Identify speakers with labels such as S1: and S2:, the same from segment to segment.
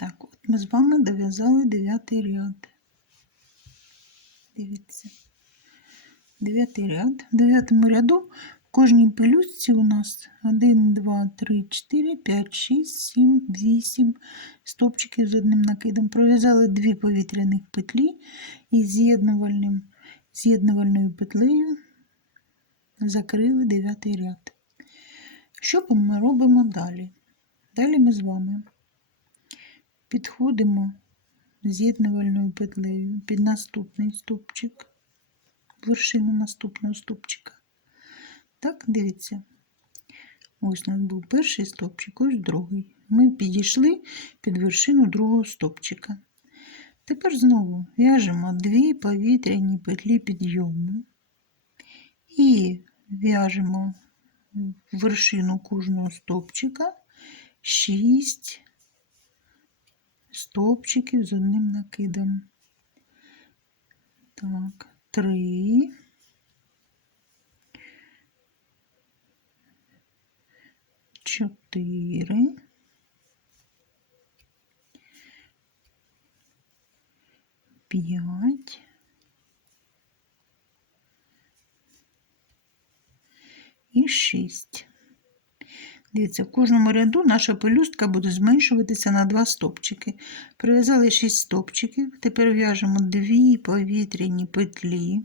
S1: Так, от ми з вами дов'язали дев'ятий ряд. Дивіться. Дев'ятий ряд. В дев'ятому ряду в кожній пелюстці у нас 1, 2, 3, 4, 5, 6, 7, 8 стопчиків з одним накидом. Пров'язали дві повітряних петлі і з'єднувальною петлею закрили дев'ятий ряд. Що ми робимо далі? Далі ми з вами підходимо з'єднувальною петлею під наступний стовпчик, вершину наступного стовпчика. Так, дивіться. Ось у нас був перший стовпчик, ось другий. Ми підійшли під вершину другого стовпчика. Тепер знову в'яжемо дві повітряні петлі підйому і в'яжемо вершину кожного стовпчика 6 стовпчиків з одним накидом. Так, 3 4 5 і 6. Дивіться, в кожному ряду наша пелюстка буде зменшуватися на 2 стопчики. Прив'язали 6 стопчиків, тепер в'яжемо 2 повітряні петлі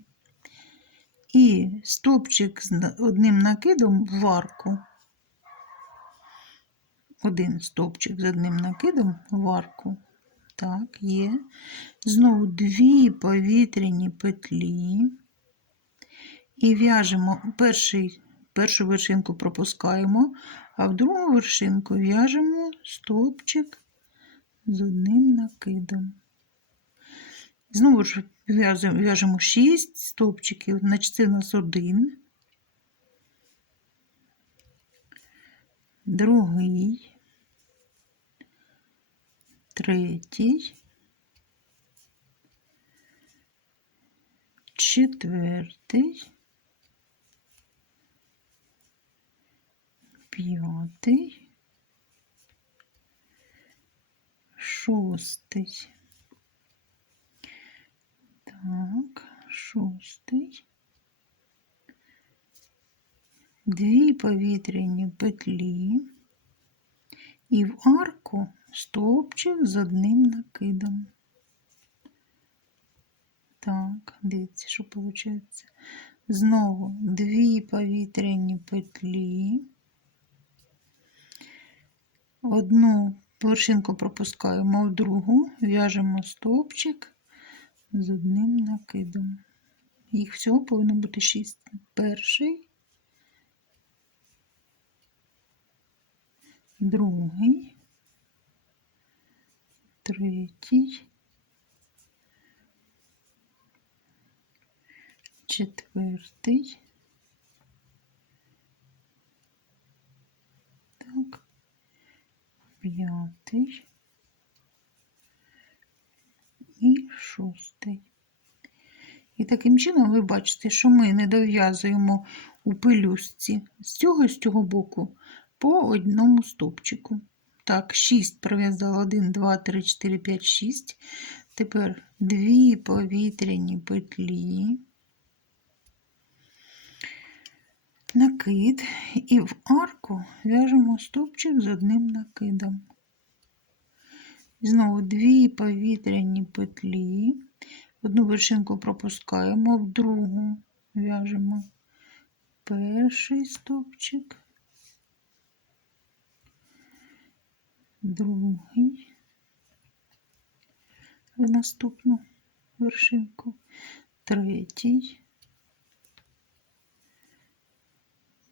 S1: і стопчик з одним накидом в арку. Один стопчик з одним накидом в арку. Так, є. Знову дві повітряні петлі. І в'яжемо перший, першу вершинку пропускаємо, а в другу вершинку в'яжемо стовпчик з одним накидом. Знову ж в'яжемо в'яжемо 6 стовпчиків, значить це у нас один, другий, третій, четвертий, п'ятий, шостий. Так, шостий. Дві повітряні петлі і в арку стовпчик з одним накидом. Так, дивіться, що виходить. Знову дві повітряні петлі. Одну вершинку пропускаємо в другу, в'яжемо стовпчик з одним накидом. Їх всього повинно бути шість. Перший, другий, третій, четвертий. Так, п'ятий і шостий. І таким чином ви бачите, що ми не дов'язуємо у пелюстці з цього з цього боку по одному стовпчику. Так, 6 пров'язала 1, 2, 3, 4, 5, 6. Тепер дві повітряні петлі, накид, і в арку в'яжемо стовпчик з одним накидом. Знову дві повітряні петлі. Одну вершинку пропускаємо, в другу в'яжемо перший стовпчик, другий. В наступну вершинку, третій,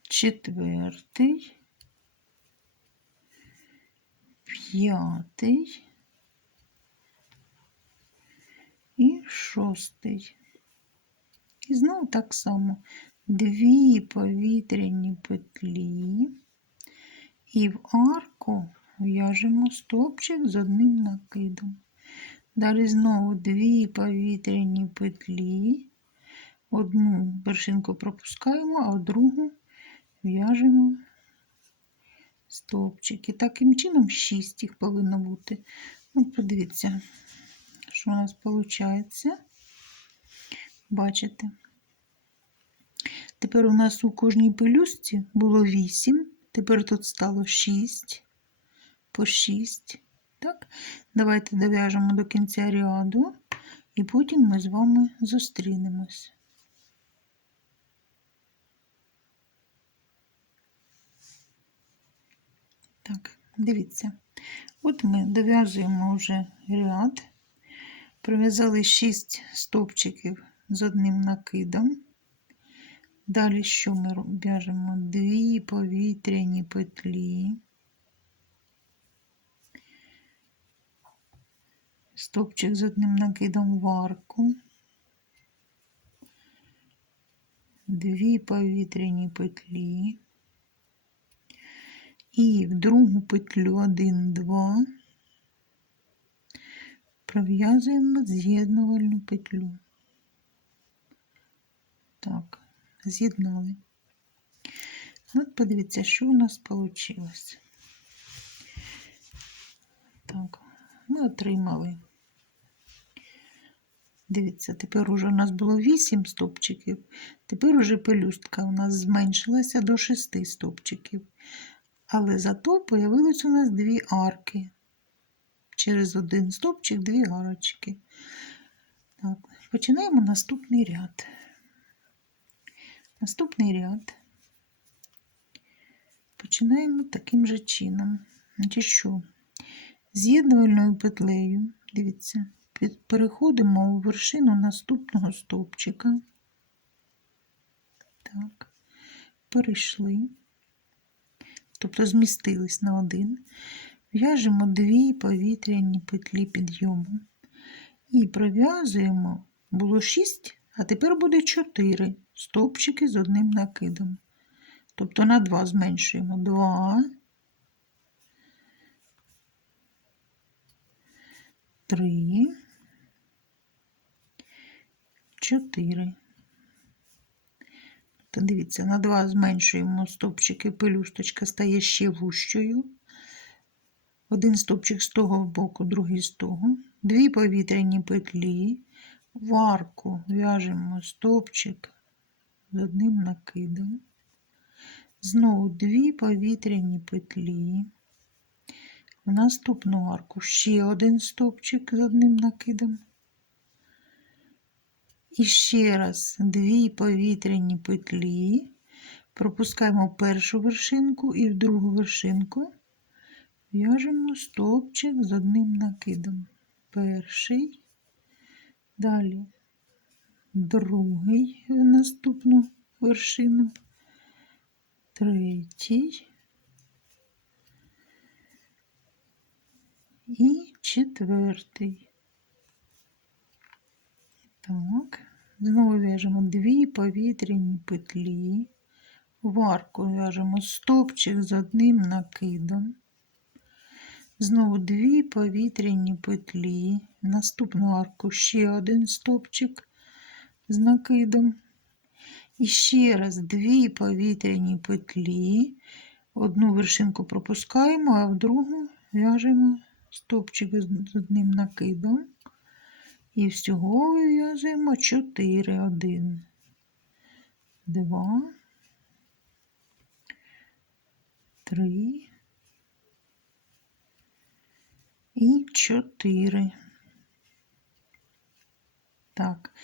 S1: четвертий, п'ятий. і шостий. І знову так само дві повітряні петлі, і в арку в'яжемо стовпчик з одним накидом. Далі знову дві повітряні петлі, одну вершинку пропускаємо, а другу в'яжемо стовпчик. І таким чином 6 їх повинно бути. Ну, подивіться, що у нас виходить. Бачите? Тепер у нас у кожній пелюстці було 8, тепер тут стало 6 по 6. Так, давайте дов'яжемо до кінця ряду, і потім ми з вами зустрінемось. Так, дивіться. От ми дов'язуємо вже ряд, пров'язали 6 стовпчиків з одним накидом. Далі що ми в'яжемо? Дві повітряні петлі. Стовпчик з одним накидом в арку. Дві повітряні петлі. І в другу петлю 1, 2 пров'язуємо з'єднувальну петлю. Так, з'єднали. От подивіться, що у нас вийшло. Так, ми отримали. Дивіться, тепер уже у нас було 8 стовпчиків, тепер уже пелюстка у нас зменшилася до 6 стовпчиків. Але зато появились у нас дві арки. Через один стовпчик дві арочки. Так, починаємо наступний ряд. Наступний ряд починаємо таким же чином. Значить, що? З'єднувальною петлею, дивіться, переходимо у вершину наступного стовпчика. Так, перейшли тобто змістились на один, в'яжемо дві повітряні петлі підйому і пров'язуємо, було 6, а тепер буде 4 стовпчики з одним накидом. Тобто на 2 зменшуємо 2, 3, 4. То дивіться, на 2 зменшуємо стовпчики, пелюсточка стає ще вущою. Один стовпчик з того боку, другий з того. Дві повітряні петлі. В арку в'яжемо стовпчик з одним накидом. Знову дві повітряні петлі. В наступну арку ще один стовпчик з одним накидом. І ще раз дві повітряні петлі, пропускаємо першу вершинку і в другу вершинку в'яжемо стовпчик з одним накидом. Перший, далі другий в наступну вершину, третій. І четвертий. Так, знову в'яжемо дві повітряні петлі, в арку в'яжемо стовпчик з одним накидом, знову дві повітряні петлі, наступну арку ще один стовпчик з накидом. І ще раз дві повітряні петлі, одну вершинку пропускаємо, а в другу в'яжемо стовпчик з одним накидом. І всього вив'язуємо 4, 1, 2, 3 і 4. Так,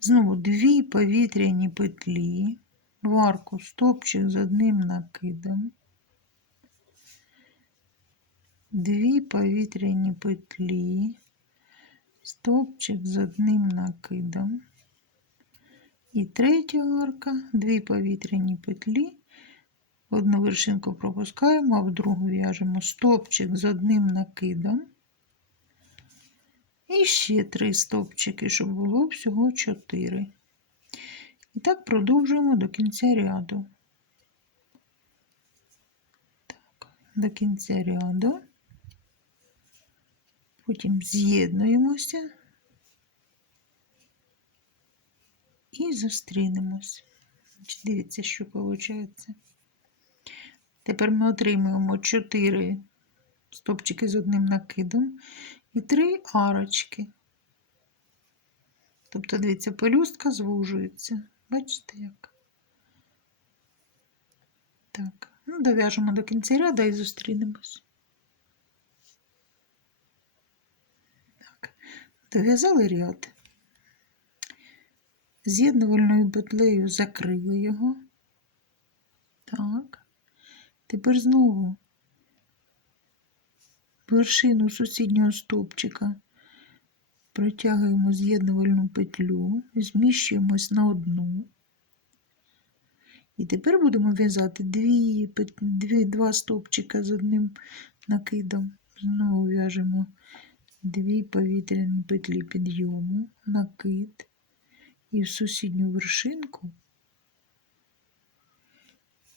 S1: знову дві повітряні петлі, в арку стопчик з одним накидом, дві повітряні петлі, стовпчик з одним накидом. І третя арка, дві повітряні петлі. Одну вершинку пропускаємо, а в другу в'яжемо стовпчик з одним накидом. І ще три стовпчики, щоб було всього чотири. І так продовжуємо до кінця ряду. Так, до кінця ряду. Потім з'єднуємося і зустрінемось. Дивіться, що виходить. Тепер ми отримуємо 4 стопчики з одним накидом. І три арочки. Тобто, дивіться, пелюстка звужується. Бачите як? Так, ну, дов'яжемо до кінця ряду і зустрінемось. Так, дов'язали ряд. З'єднувальною петлею закрили його. Так. Тепер знову вершину сусіднього стовпчика протягуємо з'єднувальну петлю, зміщуємось на одну. І тепер будемо в'язати дві, дві, два стовпчика з одним накидом. Знову в'яжемо дві повітряні петлі підйому, накид і в сусідню вершинку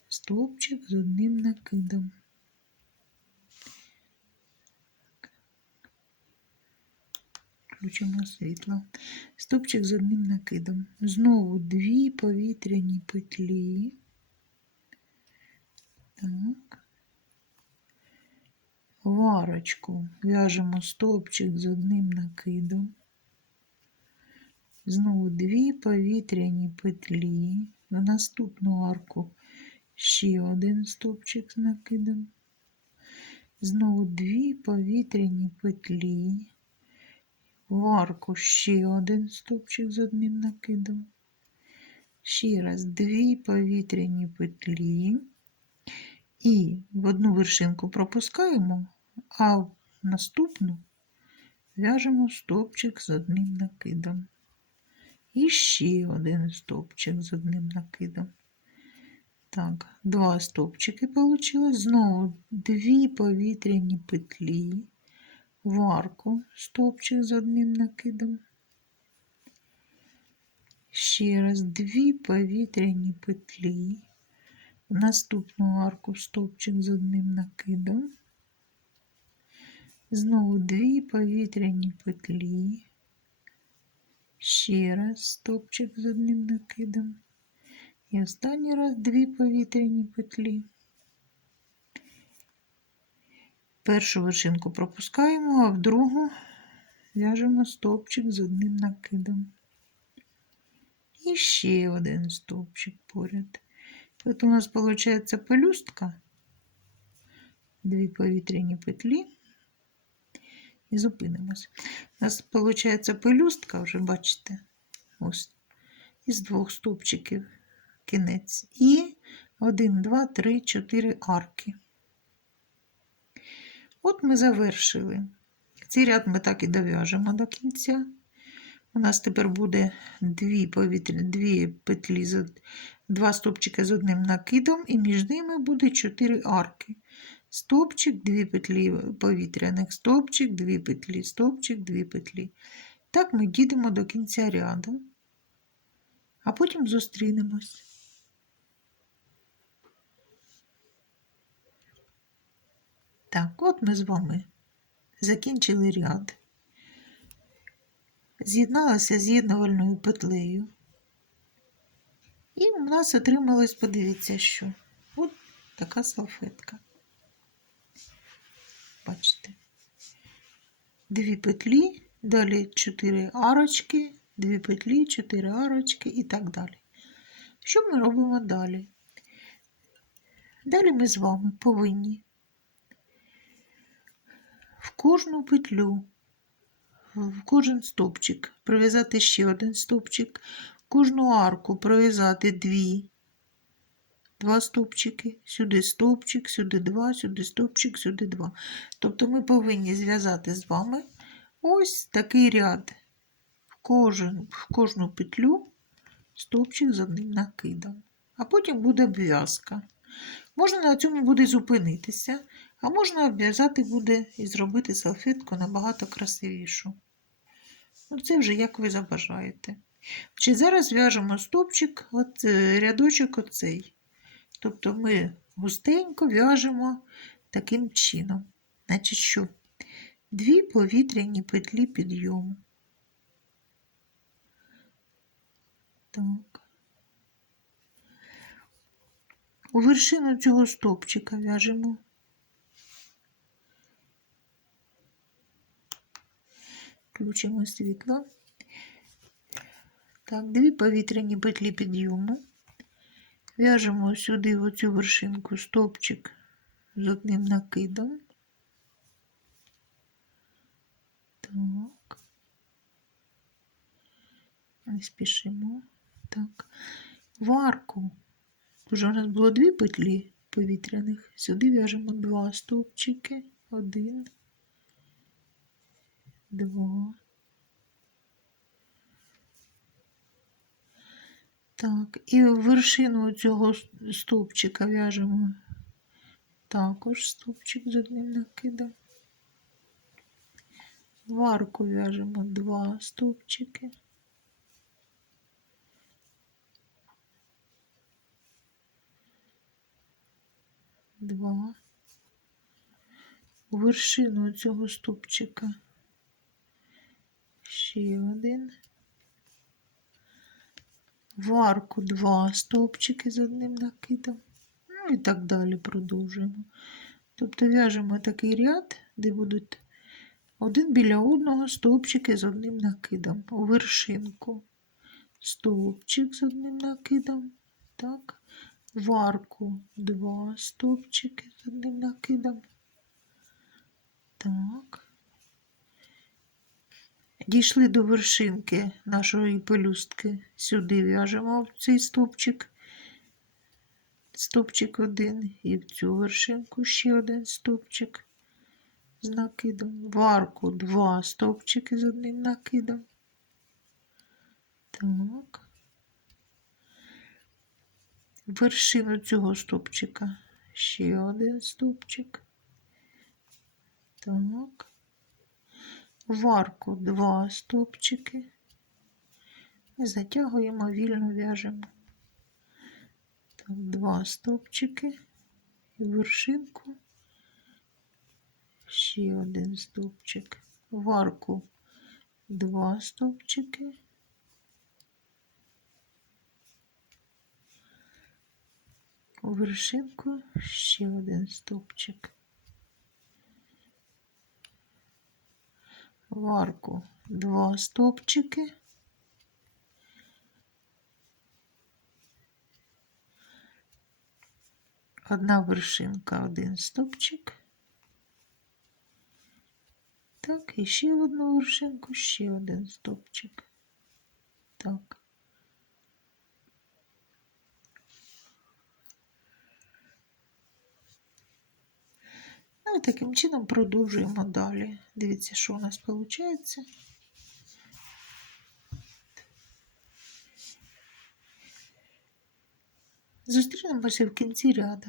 S1: стовпчик з одним накидом. Включимо світло. Стовпчик з одним накидом. Знову дві повітряні петлі. Так. В арочку в'яжемо стовпчик з одним накидом. Знову дві повітряні петлі. В наступну арку ще один стовпчик з накидом. Знову дві повітряні петлі. В арку ще один стовпчик з одним накидом. Ще раз дві повітряні петлі. І в одну вершинку пропускаємо, а в наступну в'яжемо стовпчик з одним накидом. І ще один стовпчик з одним накидом. Так, два стовпчики вийшло. Знову дві повітряні петлі в арку, стовпчик з одним накидом. Ще раз дві повітряні петлі. Наступну арку стовпчик з одним накидом. Знову дві повітряні петлі. Ще раз стовпчик з одним накидом. І останній раз дві повітряні петлі. Першу вершинку пропускаємо, а в другу в'яжемо стовпчик з одним накидом. І ще один стовпчик поряд. От у нас виходить пелюстка, дві повітряні петлі. І зупинимось. У нас виходить пелюстка, вже бачите, ось, із двох стовпчиків кінець. І 1, 2, 3, 4 арки. От ми завершили. Цей ряд ми так і дов'яжемо до кінця. У нас тепер буде дві повітря, дві петлі, два стовпчики з одним накидом, і між ними буде 4 арки. Стовпчик, дві петлі повітряних, стовпчик, дві петлі, стовпчик, дві петлі. Так ми дійдемо до кінця ряду, а потім зустрінемось. Так, от ми з вами закінчили ряд. З'єдналася з'єднувальною петлею. І у нас отрималось, подивіться, що. От така салфетка. Бачите. Дві петлі, далі чотири арочки, дві петлі, чотири арочки і так далі. Що ми робимо далі? Далі ми з вами повинні в кожну петлю, в кожен стовпчик пров'язати ще один стовпчик, в кожну арку пров'язати дві, два стовпчики, сюди стовпчик, сюди два, сюди стовпчик, сюди два. Тобто ми повинні зв'язати з вами ось такий ряд. В, кожен, в кожну петлю стовпчик з одним накидом. А потім буде обв'язка. Можна на цьому буде зупинитися, а можна обв'язати буде і зробити салфетку набагато красивішу. Ну, це вже як ви забажаєте. Чи зараз в'яжемо стовпчик, от, е, рядочок оцей. Тобто ми густенько в'яжемо таким чином. Значить, що? Дві повітряні петлі підйому. Так. У вершину цього стовпчика в'яжемо включимо світло. Так, дві повітряні петлі підйому. В'яжемо сюди в оцю вершинку стовпчик з одним накидом. Так. Не спішимо. Так. В арку. Уже у нас було дві петлі повітряних. Сюди в'яжемо два стовпчики. Один, два. Так, і вершину цього стовпчика в'яжемо також стовпчик з одним накидом. В арку в'яжемо два стовпчики. Два. Вершину цього стовпчика ще один. В арку два стовпчики з одним накидом. Ну і так далі продовжуємо. Тобто в'яжемо такий ряд, де будуть один біля одного стовпчики з одним накидом. У вершинку стовпчик з одним накидом. Так. В арку два стовпчики з одним накидом. Так. Дійшли до вершинки нашої пелюстки. Сюди в'яжемо в цей стовпчик. Стовпчик один і в цю вершинку ще один стовпчик з накидом. В арку два стовпчики з одним накидом. Так. Вершину цього стовпчика ще один стовпчик. Так в арку два стовпчики і затягуємо, вільно в'яжемо. Два стовпчики і вершинку, ще один стовпчик, в арку два стовпчики. У вершинку ще один стовпчик. В арку два стовпчики. Одна вершинка, один стовпчик. Так, і ще одну вершинку, ще один стовпчик. Так. Ну і таким чином продовжуємо далі. Дивіться, що у нас виходить. Зустрінемося в кінці ряду.